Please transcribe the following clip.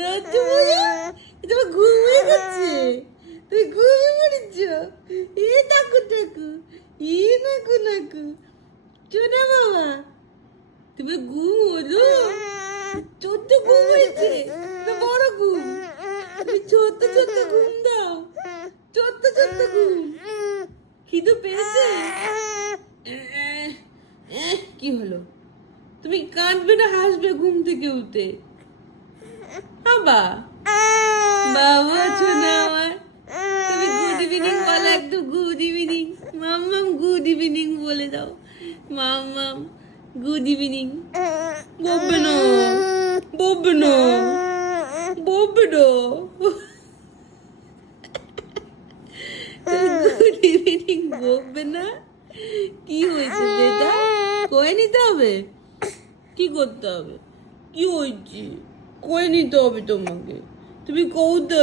করতে হচ্ছে বোঝা? তোমার ঘুমিয়ে গেছে, তুমি ঘুমিয়ে পড়েছ। এ টাকু টাকু, এ নাকু নাকু, চোনা বাবা তুমি ঘুম হলো, ছোট্ট ঘুম হয়েছে না বড় ঘুম? তুমি ছোট্ট ছোট্ট ঘুম দাও, ছোট্ট ছোট্ট ঘুম। খিদে পেয়েছে? কি হলো? তুমি কাঁদবে না হাসবে ঘুম থেকে উঠে? বাবা বাবা শোনা আমার, তুমি গুড ইভিনিং বলো, একদম গুড ইভিনিং। মাম্মাম গুড ইভিনিং বলে দাও, মাম্মাম গুড ইভিনিং। বলবে না, বলবে না, বলবে না। গুড ইভিনিং বলবে না? কি হয়েছে বেটা? কয়ে নিতে হবে? কি করতে হবে? কি হয়েছে? কয়ে নিতে হবে তোমাকে। তুমি কৌতে